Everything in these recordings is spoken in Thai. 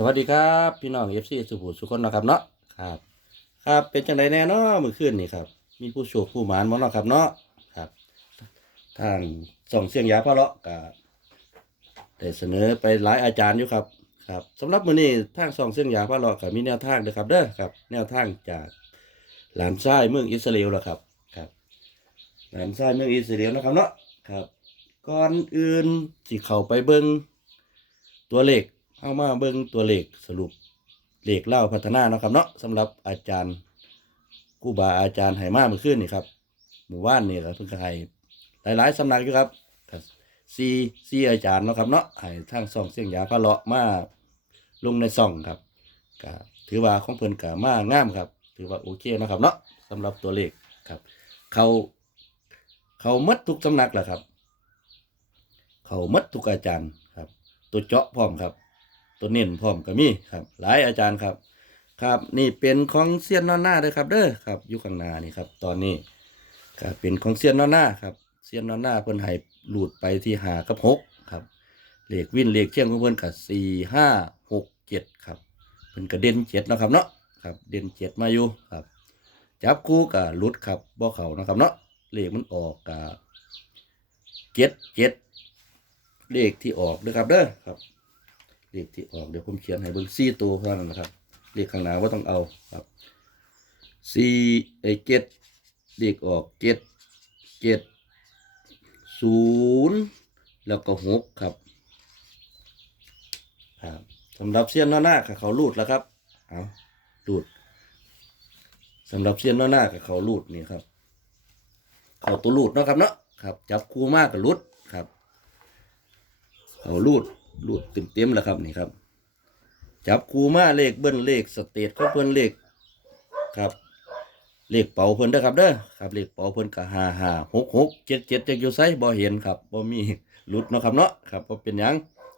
สวัสดีครับพี่น้องเอฟซีสุภูสุคนนะครับเนาะครับ ครับเป็นจังไดแน่เนาะเมื่อคืนนี่ครับ มีผู้โชคผู้หมานบ่เนาะครับเนาะครับ ทางส่องเสียงยาพระเลาะกับได้เสนอไปหลายอาจารย์อยู่ครับครับสำหรับมื้อนี้ทางส่องเสียงยาพระเลาะก็มีแนวทางเด้อครับเด้อครับ แนวทางจากหลานชายเมืองอิสราเอลละครับครับ หลานชายเมืองอิสราเอลนะครับเนาะครับก่อนอื่นสิเข้าไปเบิ่งตัวเลข เอามาเบิ่งตัวเลขสรุปเลขเล่าพัฒนาเนาะครับเนาะสำหรับอาจารย์ครูบาอาจารย์ไหมาเมื่อคืนนี่ครับหมู่บ้านนี่ครับเพิ่นก็ให้หลายๆสำนักอยู่ครับซีซีอาจารย์เนาะครับเนาะให้ทางซ่องเสียงยาพระเลาะมาลงในซ่องครับก็ถือว่าของเพิ่นก็มางามครับ ถือว่าโอเคนะครับเนาะสำหรับตัวเลขครับ เขาเขาหมดทุกสำนักแหละครับ เขาหมดทุกอาจารย์ครับ ตัวเจาะพร้อมครับ ตัวเน้นพร้อมก็มีครับ หลายอาจารย์ครับ ครับนี่เป็นของเซียนนอนหน้าเลยครับ เด้อครับอยู่ข้างหน้านี่ครับ ตอนนี้ครับเป็นของเซียนนอนหน้าครับเซียนนอนหน้าเพิ่นให้หลุดไปที่หากับหกครับเลขวินเลขเชียงของเพิ่นกับสี่ห้าหกเจ็ดครับเพิ่นกระเด็นเจ็ดนะครับเนาะครับ เด่นเจ็ดมาอยู่ครับ จับคู่กับลุดครับบ่เขานะครับเนาะเลขมันออกกับเจ็ดเจ็ดเลขที่ออกนะครับเด้อครับ เลขที่ออกเดี๋ยวผมเขียนให้เบิ่งสี่ตัวเท่านั้นนะครับเลขข้างหน้าว่าต้องเอาครับสี่ไอเจ็ดเลขออกเจ็ดเจ็ดศูนย์แล้วก็หกครับครับสำหรับเสี้ยนหน้าหน้ากับเขาลูดแล้วครับเอาลูดสำหรับเสี้ยนหน้าหน้ากับเขาลูดนี่ครับ เขาตัวลูดเนาะครับเนาะครับ จับคู่มากกับลูดครับ เขาลูด ลูดเต็มๆแล้วครับนี่ครับ จับคูมาเลขเบิ้ลเลขสเตทของเพิ่นเลขครับเลขเป๋าเพิ่นเด้ครับเด้อครับเลขเป๋าเพิ่นก็ห้าห้าหกหกเจ็ดเจ็ดจะอยู่ไสบ่เห็นครับบ่มีหลุดเนาะครับเนาะครับบ่เป็นหยัง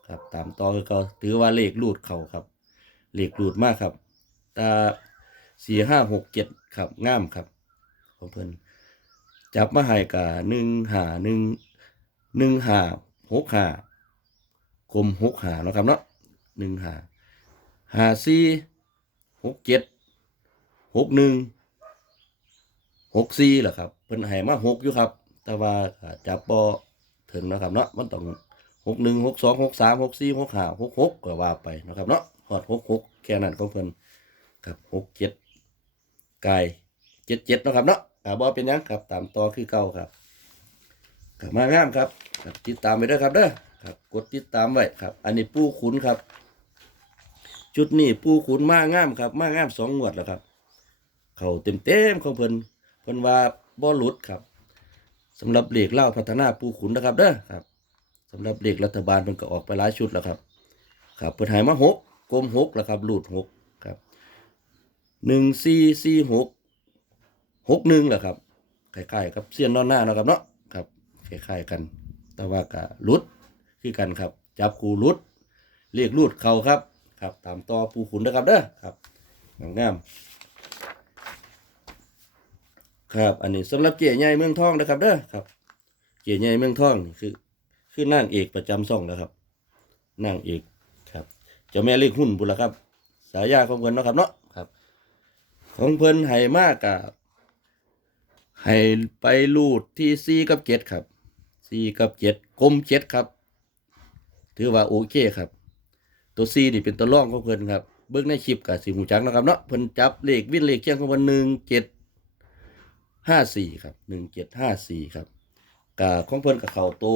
ครับตามต่อคือเขาถือว่าเลขรูดเขาครับ เลขรูดมากครับตาสี่ห้าหกเจ็ดครับงามครับของเพิ่นจับมาให้กะหนึ่งห้าหนึ่งหนึ่งห้าหกห้า กลมหกหาเนาะครับเนาะหนึ่งหาหาสี่หกเจ็ดหกหนึ่งหกสี่แหละครับเพิ่นให้มาหกอยู่ครับ แต่ว่าจับปอถึงนะครับเนาะมันต้องหกหนึ่งหกสองหกสามหกสี่หกห้าหกหกก็ว่าไปนะครับเนาะหอดหกหกแค่นั้นของเพิ่นครับหกเจ็ดกายเจ็ดเจ็ดนะครับเนาะอ่าบ่เป็นยังครับตามต่อคือเก่าครับกลับมางามครับครับติดตามไปด้วยครับเด้อ ครับ กดติดตามไว้ครับ อันนี้ปูขุนครับ ชุดนี้ปูขุนมากงามครับ มากงามสองงวดแล้วครับ เขาเต็มเต็มของเพิ่นเพิ่นว่าบ่หลุดครับสำหรับเหลขเล่าพัฒนาปูขุนนะครับเด้อครับสำหรับเหลขรัฐบาลเพิ่นก็ออกไปหลายชุดแล้วครับ ครับเพิ่นให้มาหกกลมหกแล้วครับหลุดหกครับหนึ่งสี่สี่หกหกหนึ่งแหละครับคล้ายๆครับเสี้ยนนอนหน้านะครับเนาะครับคล้ายๆกัน แต่ว่าก็หลุด คือกันครับ จับคูหลุดเลขหลุดเขาครับ ครับ ตามต่อปูขุนนะครับเด้อครับงามๆครับ อันนี้สำหรับเจี๋ยใหญ่เมืองทองนะครับเด้อครับเจี๋ยใหญ่เมืองทองนี่คือคือนางเอกประจำซ่องนะครับนางเอกครับเจ้าแม่เลขหุ้นบุญละครับ สายาของเพิ่นเนาะครับเนาะครับ ของเพิ่นให้มากกับให้ไปรูดที่ซีกับเจ็ดครับซีกับเจ็ดกลมเจ็ดครับ ถือว่าโอเคครับ ตัวซีนี่เป็นตัวร่องของเพิ่นครับ เบิ่งในคลิปกับสิหูจักนะครับเนาะเพิ่นจับเลขวิ่นเลขเคียงของเพิ่นหนึ่งเจ็ดห้าสี่ครับหนึ่งเจ็ดห้าสี่ครับกาของเพิ่นกับเข่าโต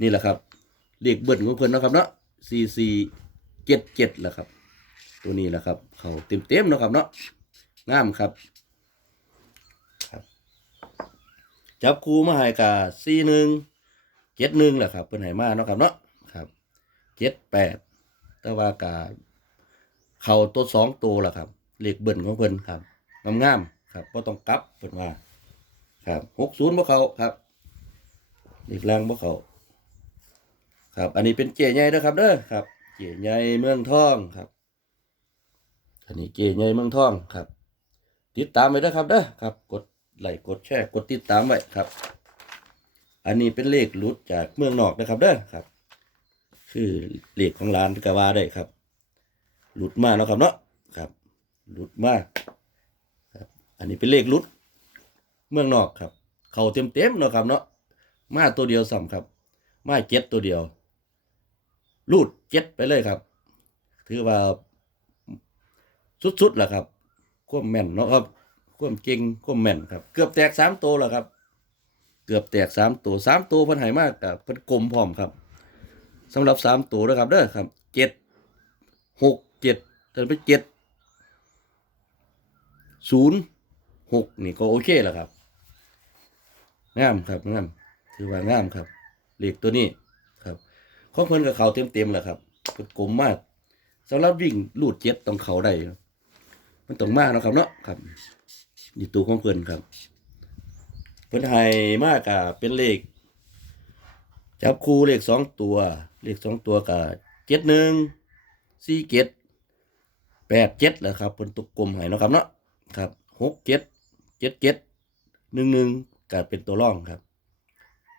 นี่แหละครับเลขเบิ้ลของเพิ่นนะครับเนาะสี่สี่เจ็ดเจ็ดแหละครับ ตัวนี้แหละครับ เขาเต็มเต็มๆนะครับเนาะงามครับครับจับคูมาให้กาสี่หนึ่ง เจ็ดหนึ่งแหละครับเพิ่นให้มาเนาะครับเนาะครับเจ็ดแปดแต่ว่ากาเขาตัวสองตัวล่ะครับเหลขเบิ่นของเพิ่นครับงามๆครับบ่ต้องกลับเพิ่นว่าครับหกศูนย์บ่เขาครับเลขล่างบ่เขาครับ อันนี้เป็นเจใหญ่นะครับเด้อครับ เจใหญ่เมืองทองครับ อันนี้เจใหญ่เมืองทองครับ ติดตามไว้ด้อครับเด้อครับ กดไลค์กดแชร์กดติดตามไว้ครับ อันนี้เป็นเลขหลุดจากเมืองนอกนะครับเด้อครับ คือเลขของร้านก็ว่าได้ครับ หลุดมาเนะครับเนาะครับ หลุดมาครับ อันนี้เป็นเลขหลุด เมืองนอกครับ เขาเต็มเต็มๆเนาะครับเนาะมาตัวเดียวซ้ำครับ มาเจ็ดตัวเดียวรูดเจ็ดไปเลยครับ ถือว่าสุดๆแหละครับความแม่นเนาะครับความเก่งความแม่นครับ เกือบแตกสามตัวแล้วครับ กือบแตกสามตัวสามตัวเพิ่นหายมากกับเพิ่นกลมพร้อมครับสำหรับสามตัวนะครับเด้อครับเจ็ดหกเจ็ดจะเป็นเจ็ดศูนย์หกนี่ก็โอเคแล้วครับงามครับงามถือว่างามครับเหลขตัวนี้ครับของเพิ่นกับเขาเต็มๆแหละครับเพิ่นกลมมากสำหรับวิ่งลูดเจ็ดต้องเขาได้มันต้องมากนะครับเนาะครับนี่ตัวของเพิ่นครับ พิ่นให้มากกับเป็นเลข จับคู่เลขสองตัว เลขสองตัวกับเจ็ดหนึ่งสี่เจ็ดแปดเจ็ดแหละครับเพิ่นตุกกลมให้เนาะครับเนาะครับหกเจ็ดเจ็ดเจ็ดหนึ่งหนึ่งก็เป็นตัวร่องครับ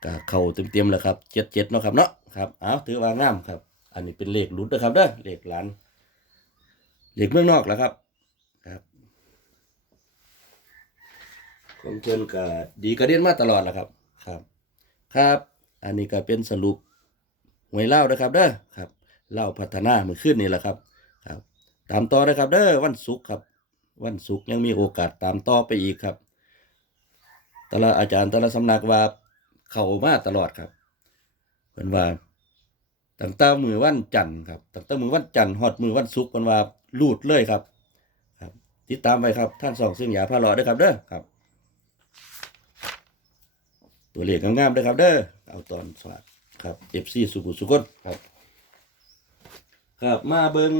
ก็เข้าเต็มๆแล้วครับเจ็ดเจ็ดเนาะครับเนาะครับเอาถือว่างามครับ อันนี้เป็นเลขหลุดนะครับเด้อเลขหลานเลขเมืองนอกแหล้วครับ ของเพิ่นก็ดีกระเด็นมาตลอดแหละครับ ครับ ครับ อันนี้ก็เป็นสรุปหวยเล่านะครับเด้อครับเล่าพัฒนาเมื่อคืนนี่แหละครับ ครับ ตามต่อนะครับ เด้อวันศุกร์ครับ วันศุกร์ยังมีโอกาสตามต่อไปอีกครับแต่ละอาจารย์แต่ละสำนักว่าเข้ามาตลอดครับเพิ่นว่าตั้งแต่มือวันจันทร์ครับตั้งแต่มือวันจันทร์ฮอดมือวันศุกร์เพิ่นว่าลูดเลยครับ ครับ ติดตามไปครับท่านสองซึ่งอย่าพลาดรอด้วยครับเด้อครับ ตัวเลขงามๆเด้อครับ เด้อเอาตอนสวัสดครับ FC สุขุสุขนครับ ครับมาเบิ่ง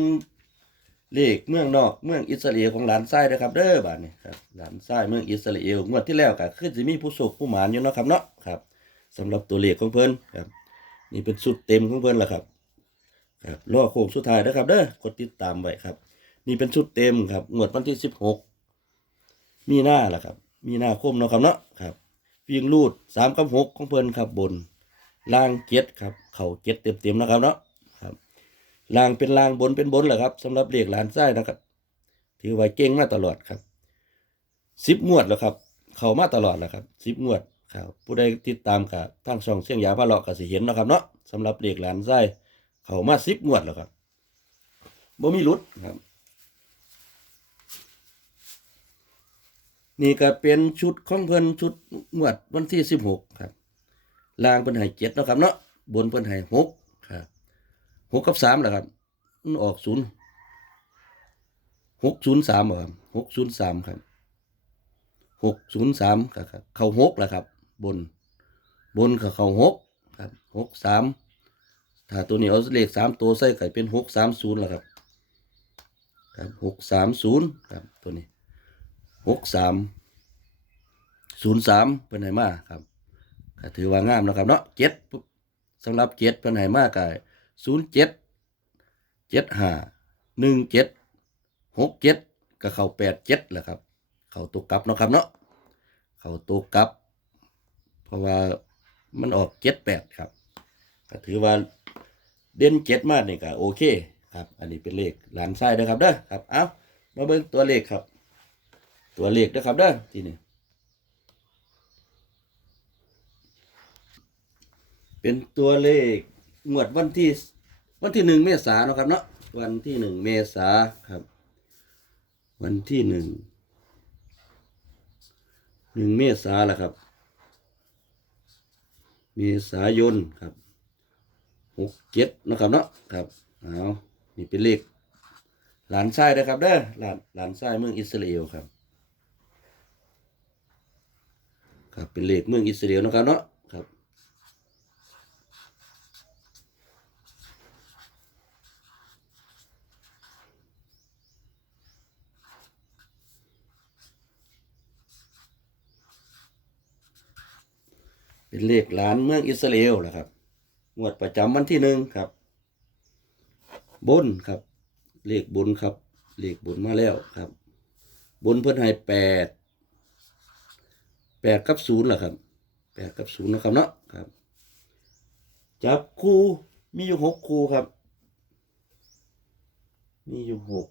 เลขเมืองนอกเมืองอิสราเอลของหลานไส้เด้อครับ เด้อบาดนี้ครับหลานไส้เมืองอิสราเอลงวดที่แล้วก็คือสิมีผู้โชคผู้หมานอยู่เนาะครับเนาะครับสำหรับตัวเลขของเพิ่นครับ นี่เป็นสุดเต็มของเพิ่นล่ะครับครับรอโค้งสุดท้ายเด้อครับ เด้อกดติดตามไว้ครับ นี่เป็นชุดเต็มครับงวดวันที่16มีหน้าล่ะครับ มีหน้าคมเนาะครับเนาะครับ วิ่งรูดสามกับหกของเพิ่นครับบนล่างเจ็ดครับ เข่าเจ็ดเต็มเต็มๆนะครับเนาะครับล่างเป็นล่างบนเป็นบนแหละครับสำหรับเลขหลานไส้นะครับ ถือว่าเก่งมาตลอดครับสิบงวดแล้วครับ เข้ามาตลอดแล้วครับสิบงวดครับผู้ใดติดตามกับทางช่องเสียงยาพาเลาะก็สิเห็นนะครับเนาะสำหรับเลขหลานไส้เข้ามาสิบงวดแล้วครับบ่มีหลุดครับ นี่ก็เป็นชุดของเพิ่นชุดงวดวันที่สิบหกครับล่างเพิ่นให้เจ็ดเนาะครับเนาะบนเพิ่นให้หกครับหกกับสามแหละครับมันออกศูนย์หกศูนย์สามครับหกศูนย์สามครับหกศูนย์สามครับเข้าหกแหละครับ บน บนก็เข้าหกครับหกสามถ้าตัวนี้เอาเลขสามตัวใส่ไก่เป็นหกสามศูนย์แหละครับครับหกสามศูนย์ครับตัวนี้ หกสามศูนย์สามเป็นไหมาครับก็ถือว่างามนะครับเนาะเจ็ดสำหรับเจ็ดเป็นไหมาก็ศูนย์เจ็ดเจ็ดห้าหนึ่งเจ็ดหกเจ็ดก็เข้าแปดเจ็ดแหละครับ เข้าตัวกลับเนาะครับเนาะเข้าตัวกลับ เพราะว่ามันออกเจ็ดแปดครับ ก็ถือว่าเด่นเจ็ดมากนี่ก็โอเคครับ อันนี้เป็นเลขหลานไส้นะครับเด้อครับ เอามาเบิ่งตัวเลขครับ ตัวเลขนะครับเด้อทีนี่เป็นตัวเลขงวดวันที่วันที่หนึ่งเมษานเนาะครับเนาะวันที่หนึ่งเมษาครับ วันที่หนึ่งหนึ่งเมษาแหละครับ เมษายนครับหกเจ็ดนะครับเนาะครับเอานี่เป็นเลขหลานชายนะครับเด้อหลานหลานชายเมืองอิสราเอลครับ ครับเป็นเลขเมืองอิสราเอลนะครับเนาะครับเป็นเลขหลานเมืองอิสราเอลนะครับงวดประจำวันที่หนึ่งครับ บนครับ เลขบนครับ เลขบนมาแล้วครับ บนเพื่อนให้แปด แปดกับศูนย์แหละครับแปดกับศูนย์นะครับเนาะครับ จับคู่มีอยู่หกคู่ครับ มีอยู่หก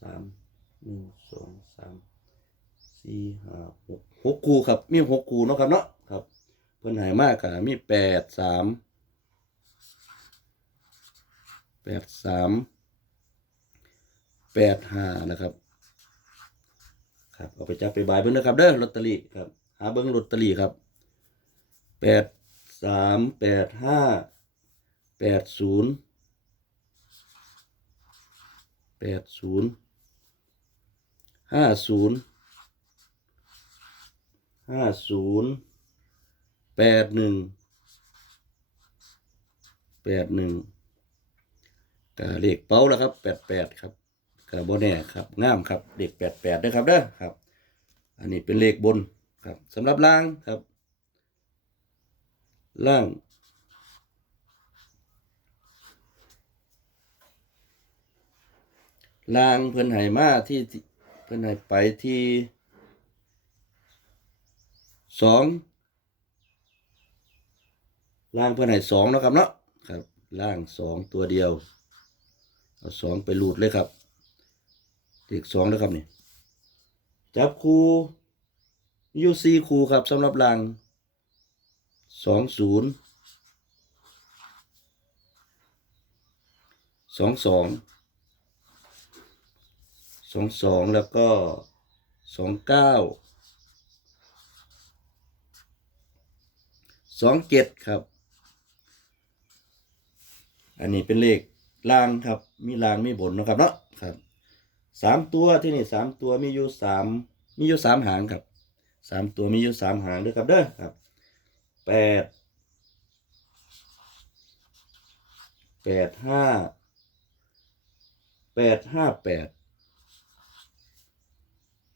สามหนึ่งสองสามสี่ห้าหกหกคู่ครับ มีหกคูเนาะครับเนาะครับ เพิ่นหายมากอะมีแปดสามแปดสามแปดห้านะครับ ครับเอาไปจับไปบายเบิ้งนะครับเด้อลอตเตอรี่ครับหาเบิ้งลอตเตอรี่ครับแปดสามแปดห้าแปดศูนย์แปดศูนย์ห้าศูนย์ห้าศูนย์แปดหนึ่งแปดหนึ่งกเลขเป้าแล้วครับแปดแปดครับ กะบ่แน่ครับงามครับเลขแปดแปดนะครับเด้อครับ อันนี้เป็นเลขบนครับสำหรับล่างครับ ล่างล่างเพิ่นให้มาที่เพิ่นให้ไปที่สองล่างเพิ่อนให้สองนะครับเนาะครับ ล่างสองตัวเดียว เอาสองไปหลุดเลยครับ เลขสองนะครับนี่จับคูยูซีคูครับสำหรับรางสองศูนย์สองสองสองสองแล้วก็สองเก้าสองเจ็ดครับ อันนี้เป็นเลขล่างครับ มีล่างมีบนนะครับเนาะครับ สามตัวที่นี่สามตัวมีอยู่สามมีอยู่สามหางครับสามตัวมีอยู่สามหางด้วยครับเด้อครับแปดแปดห้าแปดห้าแปด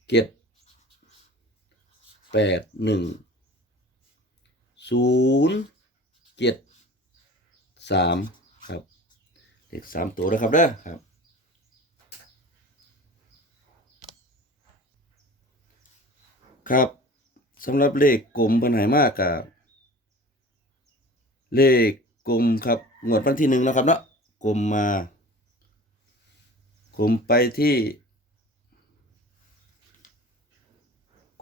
เจ็ดแปดหนึ่งศูนย์เจ็ดสามครับเลขสามตัวนะครับเด้อครับ ครับสำหรับเลขกลมปัญหามากกับเลขกลมครับงวดวันที่หนึ่งนะครับเนาะกลมมากลมไปที่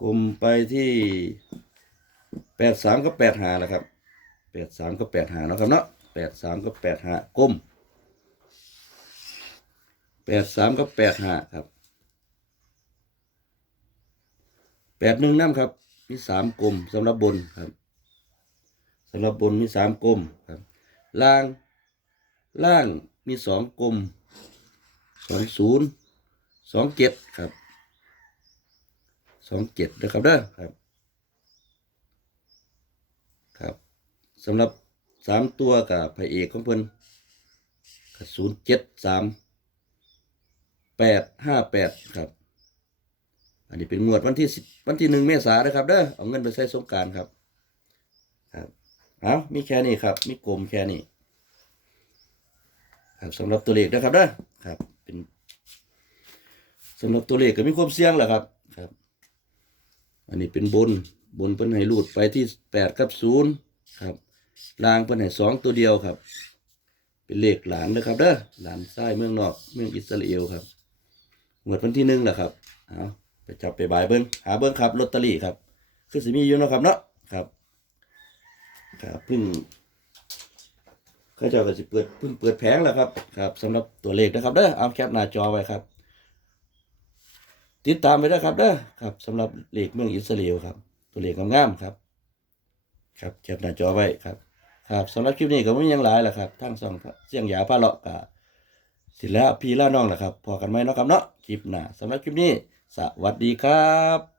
กลมไปที่แปดสามก็แปดหาแหละครับแปดสามก็แปดหาเนาะครับเนาะแปดสามก็แปดหากลมแปดสามก็แปดหาครับ แป ดหนึ่งน้ำครับ มีสามกลมสำหรับบนครับสำหรับบนมีสามกลมครับ ล่าง ล่างมีสองกลมสองศูนย์สองเจ็ดครับสองเจ็ดนะครับเด้อครับ ครับสำหรับสามตัวกับพระเอกของเพิ่นศูนย์เจ็ดสามแปดห้าแปดครับ อันนี้เป็นงวดวันที่วันที่หนึ่งเมษายนนะครับเด้อเอาเงินไปใช้สงการครับ ครับเอามีแค่นี้ครับ มีกลมแค่นี้ครับสำหรับตัวเลขนะครับเด้อครับ เป็นสำหรับตัวเลขก็มีความเสี่ยงแหละครับครับ อันนี้เป็นบนบนเพิ่นให้รูดไปที่แปดกับศูนย์ครับล่างเพิ่นให้สองตัวเดียวครับ เป็นเลขหลานนะครับเด้อหลานไส้เมืองนอกเมืองอิสราเอลครับงวดวันที่หนึ่งแหละครับเอา ไปจับไปบายเบิ้งหาเบิ้งครับลอตเตอรี่ครับคือสิมีอยู่นะครับเนาะครับครับเพิ่งเขาเจ้าก็สิเปิดพิ่งเปิดแผงแล้วครับครับสำหรับตัวเลขนะครับเด้อเอาแคปหน้าจอไว้ครับ ติดตามไปด้วยครับเด้อครับสำหรับเลขเมืองอิสราเอลครับ ตัวเลขงามๆครับ ครับแคปหน้าจอไว้ครับ ครับสำหรับคลิปนี้ก็ไม่ยังหลายแหละครับทั้งสองเสียงหยาผ้าเลาะกะสิแล้วพี่ล่าน้องแหละครับพอกันไหมเนาะครับเนาะคลิปหน้าสำหรับคลิปนี้ สวัสดีครับ